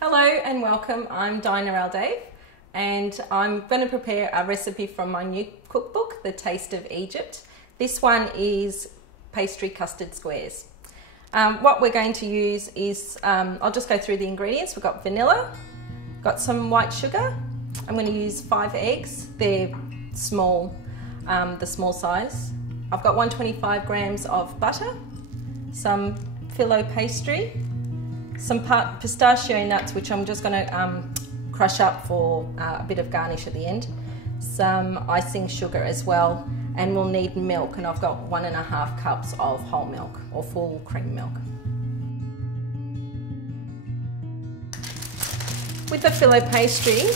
Hello and welcome. I'm Dyna Eldaief and I'm going to prepare a recipe from my new cookbook, The Taste of Egypt. This one is pastry custard squares. What we're going to use is, I'll just go through the ingredients. We've got vanilla, got some white sugar. I'm going to use 5 eggs. They're small, the small size. I've got 125 grams of butter, some Filo pastry, some pistachio nuts, which I'm just going to crush up for a bit of garnish at the end, some icing sugar as well, and we'll need milk, and I've got 1.5 cups of whole milk or full cream milk. With the Filo pastry,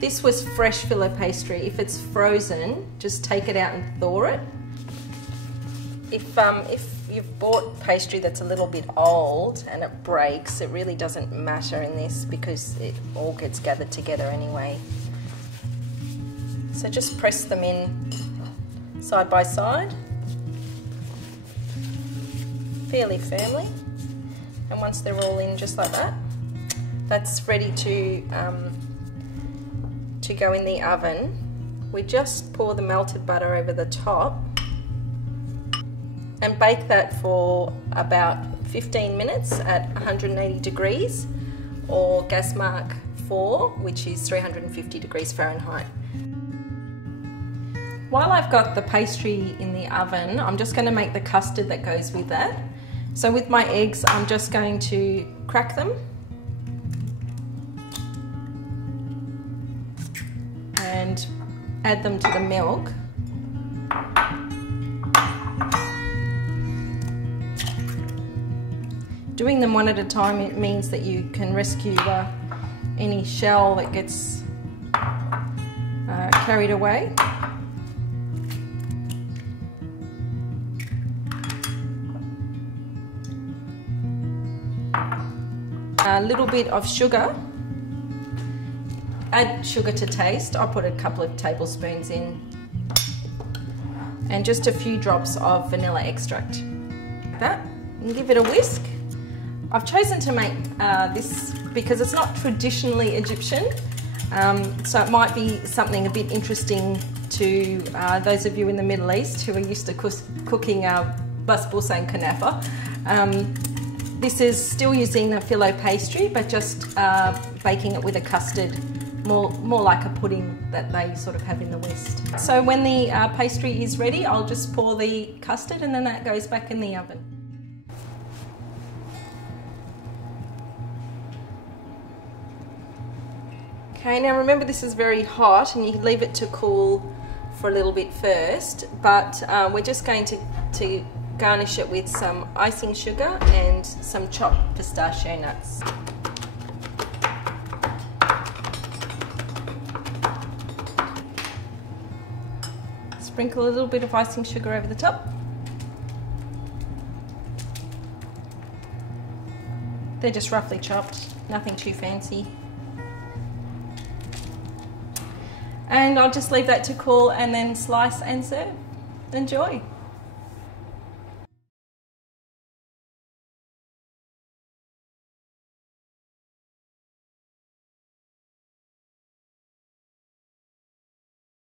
this was fresh Filo pastry. If it's frozen, just take it out and thaw it. If you've bought pastry that's a little bit old and it breaks, it really doesn't matter in this because it all gets gathered together anyway. So just press them in side by side, fairly firmly, and once they're all in just like that, that's ready to go in the oven. We just pour the melted butter over the top and bake that for about 15 minutes at 180 degrees or gas mark 4, which is 350 degrees Fahrenheit. While I've got the pastry in the oven, I'm just going to make the custard that goes with that. So with my eggs, I'm just going to crack them and add them to the milk. Doing them one at a time, it means that you can rescue any shell that gets carried away. A little bit of sugar. Add sugar to taste. I'll put a couple of tablespoons in. And just a few drops of vanilla extract. Like that. And give it a whisk. I've chosen to make this because it's not traditionally Egyptian, so it might be something a bit interesting to those of you in the Middle East who are used to cooking basbousa and kanafa. This is still using the Filo pastry, but just baking it with a custard, more like a pudding that they sort of have in the West. So when the pastry is ready, I'll just pour the custard and then that goes back in the oven. Okay, now remember this is very hot and you can leave it to cool for a little bit first, but we're just going to garnish it with some icing sugar and some chopped pistachio nuts. Sprinkle a little bit of icing sugar over the top. They're just roughly chopped, nothing too fancy. And I'll just leave that to cool and then slice and serve. Enjoy!